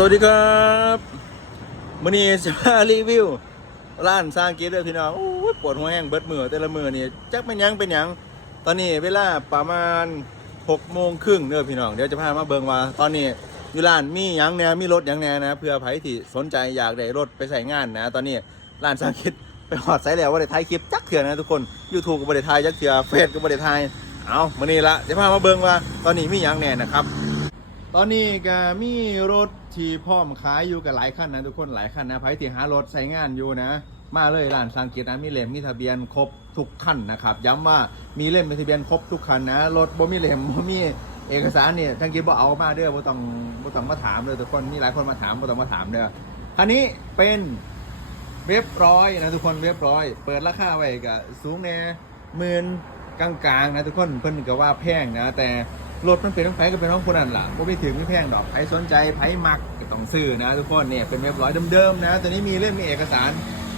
สวัสดีครับมื่อนี้จะมารีวิว ร้านสร้างกีเดอร์พี่น้องโอ้ยปวดหัวแห้งเบิดมือแต่ละมือนี่จักเป็นหยังเป็นหยังตอนนี้เวลาประมาณ6โมงครึ่งเด้อพี่น้องเดี๋ยวจะพามาเบิ่งว่าตอนนี้อยู่ร้านมีหยังแน่มีรถหยังแน่นะเพื่อใครที่สนใจอยากได้รถไปใส่งานนะ ตอนนี้ร้านสร้างคิดไปหอดไซแล้วว่าได้ถ่ายคลิปจักเถื่อนนะทุกคน YouTube ก็บ่ได้ถ่ายจักเถื่อเฟซก็บ่ได้ถ่ายเอามื่อนี้ละจะพามาเบิ่งว่า ตอนนี้มีหยังแน่นะครับ ตอนนี้ก็มีรถ ที่พร้อมขายอยู่กับหลายคันนะทุกคนหลายคันนะใครที่หารถใช้งานอยู่นะ มาเลยร้านสังเกตนะมีเล่มมีทะเบียนครบทุกคันนะครับ ย้ำว่ามีเล่มมีทะเบียนครบทุกคันนะรถบ่มีเล่มบ่มีเอกสารเนี่ยทั้งกินบ่เอามาเด้อบ่ต้องบ่ต้องมาถามเลยทุกคนมีหลายคนมาถามบ่ต้องมาถามเด้อคันนี้เป็นเว็บร้อยนะทุกคนเว็บร้อย เปิดราคาไว้ก็สูงแน่หมื่นกลางๆนะทุกคนเพิ่นก็ว่าแพงนะแต่ รถมันเป็นของไผก็เป็นของคนนั้นล่ะก็ไม่ถึงไม่แพงดอกไผสนใจไผมักก็ต้องซื้อนะทุกคนเนี่ยเป็นเว็บร้อยเดิมๆนะตัวนี้มีเล่มมีเอกสาร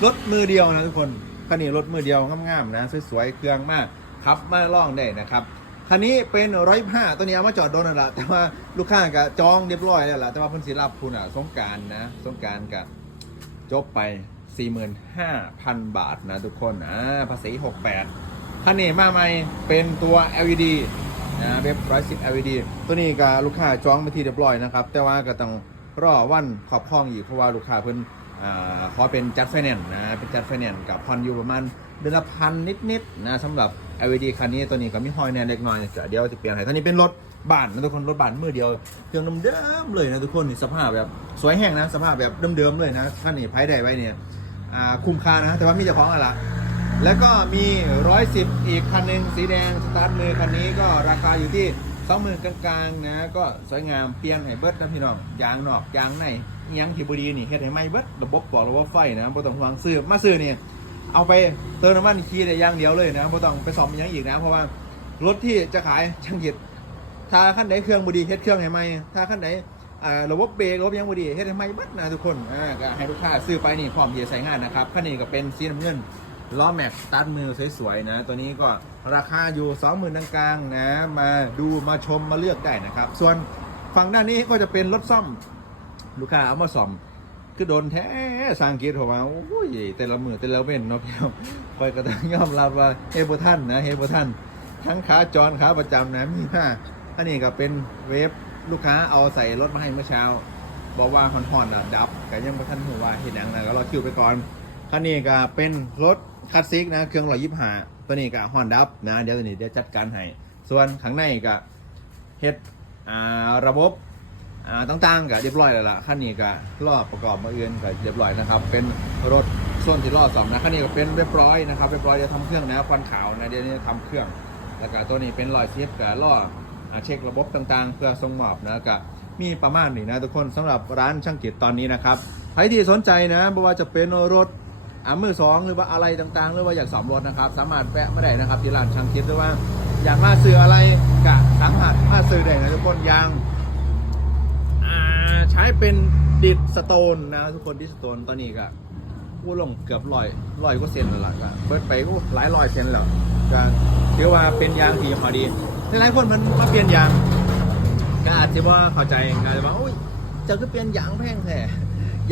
รถมือเดียวนะทุกคนคันนี้รถมือเดียวงามๆนะสวยๆเครื่องมากขับมาล่องได้นะครับคันนี้เป็นร้อยห้าตัวนี้เอามาจอดโดนนั่นแหละแต่ว่าลูกค้าก็จองเรียบร้อยแล้วล่ะแต่ว่าเพิ่นสิรับคุณอะสงการนะสงการกับจบไป 45,000 บาทนะทุกคนอ่าภาษี 68คันนี้มาใหม่เป็นตัว LED นะเว็บร้อยสิบ LED ตัวนี้ก็ลูกค้าจองมาทีเรียบร้อยนะครับ แต่ว่าก็ต้องรอวันขอบคล้องอีกเพราะว่าลูกค้าเพิ่นอขอเป็นจัดไฟแนนซ์นะเป็นจัดไฟแนนซ์กับผ่อนอยู่ประมาณเดือนละพันนิดๆนะสำหรับ LED คันนี้ตัวนี้ก็มีหอยแนนเล็กน้อยเดี๋ยวจะเปลี่ยนให้ตัวนี้เป็นรถบ้านนะทุกคนรถบ้านมือเดียวเครื่องเดิมๆเลยนะทุกคนสภาพแบบสวยแห้งนะสภาพแบบเดิมๆเลยนะคันนี้ไพ่ได้ไว้เนี่ยคุ้มค่านะแต่ว่ามีเจ้าของอะไรล่ะ แล้วก็มี 110 อีกคันหนึ่งสีแดงสตาร์ทมือคันนี้ก็ราคาอยู่ที่สองหมื่นกลางๆนะก็สวยงามเปลี่ยนให้เบิดนะพี่น้องยางนอกยางในยังที่บดีนี่เฮ็ดให้ไม่เบิดระบบบอกระบบไฟนะบ่ต้องห่วงซื้อมาซื้อนี่เอาไปเติมน้ำมันขี่ได้ยางเดียวเลยนะบ่ต้องไปซ่อมยังอีกนะ เพราะว่ารถที่จะขายช่างหยิดถ้าขั้นไหนเครื่องบดีเฮ็ดเครื่องให้ไหมถ้าขั้นไหนระบบเบรกระบบยังบดีเฮ็ดให้ไหมเบิดนะทุกคนอ่าให้ลูกค้าซื้อไปนี่พร้อมที่จะใช้งานนะครับคันนี้ก็เป็นสีน้ำเงิน ล้อแม็กสตาร์ทมือสวยๆนะ ตัวนี้ก็ราคาอยู่ 20,000กลางๆนะ มาดูมาชมมาเลือกได้นะครับ ส่วนฝั่งด้านนี้ก็จะเป็นรถซ่อมลูกค้าเอามาซ่อมคือโดนแท้สร้างกีดผมว่าโอ้ยแต่ละมือแต่ละเว้นเนาะพี่น้องคอยก็ต้องยอมรับว่าเฮโบท่านนะเฮโบท่านทั้งขาจรขาประจำนะมีห้าอันนี้ก็เป็นเวฟลูกค้าเอาใส่รถมาให้เมื่อเช้า บอกว่าฮอนๆอะดับแต่ยังบ่ท่านหัวาเห็นอย่างนะก็รอคิวไปก่อน คันนี้ก็เป็นรถคลาสสิกนะเครื่องร้อยยี่ห้าตัวนี้ก็ฮอนดับนะเดี๋ยวตัวนี้เดี๋ยวจัดการให้ส่วนข้างในก็เฮ็ดระบบต่างๆก็เรียบร้อยแล้วล่ะคันนี้ก็รอประกอบมาเอื่นก็เรียบร้อยนะครับ เป็นรถส่วนที่รอสองนะคันนี้ก็เป็นเรียบร้อยนะครับเรียบร้อยจะทำเครื่องนะควันขาวนะเดี๋ยวนี้ทำเครื่อง แล้วก็ตัวนี้เป็นรอยเช็คกับล่อเช็คระบบต่างๆ เพื่อส่งมอบนะก็มีประมาณนี้นะทุกคนสำหรับร้านช่างกิจตอนนี้นะครับใครที่สนใจนะไม่ว่าจะเป็นรถ อ่ามือสองหรือว่าอะไรต่างๆ หรือว่าอยากสอมรถนะครับ สามารถแวะมาได้นะครับที่ร้านช่างคิดหรือว่า อยากมาซื้ออะไรกะสามารถมาซื้อได้นะทุกคนยางอ่าใช้เป็นดิดสโตนนะทุกคนดิดสโตนตอนนี้ก็กู้ลงเกือบร้อยร้อยกว่าเซนแล้วล่ะก็เปิดไปอู้หลายร้อยเซนแล้วก็ถือว่าเป็นยางที่พอดีหลายคนมันมาเปลี่ยนยางก็อาจจะว่าเข้าใจอาจจะว่าโอ้ยจะก็เปลี่ยนยางแพงแท้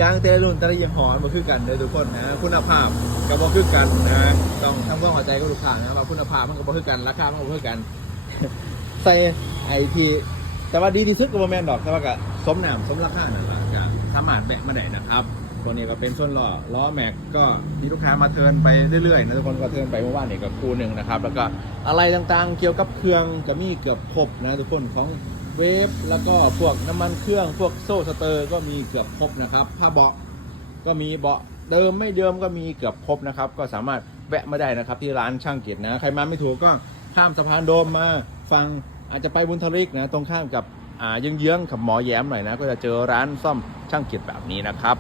ยางแต่ละรุ่นแต่ละยี่ห้อมันคือกันเลยทุกคนนะคุณภาพก็บ่คือกันนะต้องทำความเข้าใจกับลูกค้านะว่าคุณภาพมันก็บ่คือกันราคามันก็บ่คือกัน ใส่ไอทีแต่ว่าดีที่สุดก็บ่แม่นดอกแต่ว่าก็สมน้ำสมราคานั่นแหละก็สามารถแบะมาได้นะครับตัวนี้ก็เป็นส่วนล้อล้อแม็กก็มีลูกค้ามาเทินไปเรื่อยๆนะทุกคนก็เทินไปเมื่อวานนี้ก็คู่หนึ่งนะครับแล้วก็อะไรต่างๆเกี่ยวกับเครื่องก็มีเกือบครบนะทุกคนของ เวฟแล้วก็พวกน้ำมันเครื่องพวกโซ่สเตอร์ก็มีเกือบครบนะครับผ้าเบาะก็มีเบาะเดิมไม่เดิมก็มีเกือบครบนะครับ ก็สามารถแวะมาได้นะครับ ที่ร้านช่างเกียรตินะใครมาไม่ถูกก็ข้ามสะพานโดมมาฟังอาจจะไปบุญทริกนะ ตรงข้ามกับอ่าเยื้องๆกับหมอแย้มหน่อยนะ ก็จะเจอร้านซ่อมช่างเกียรติแบบนี้นะครับ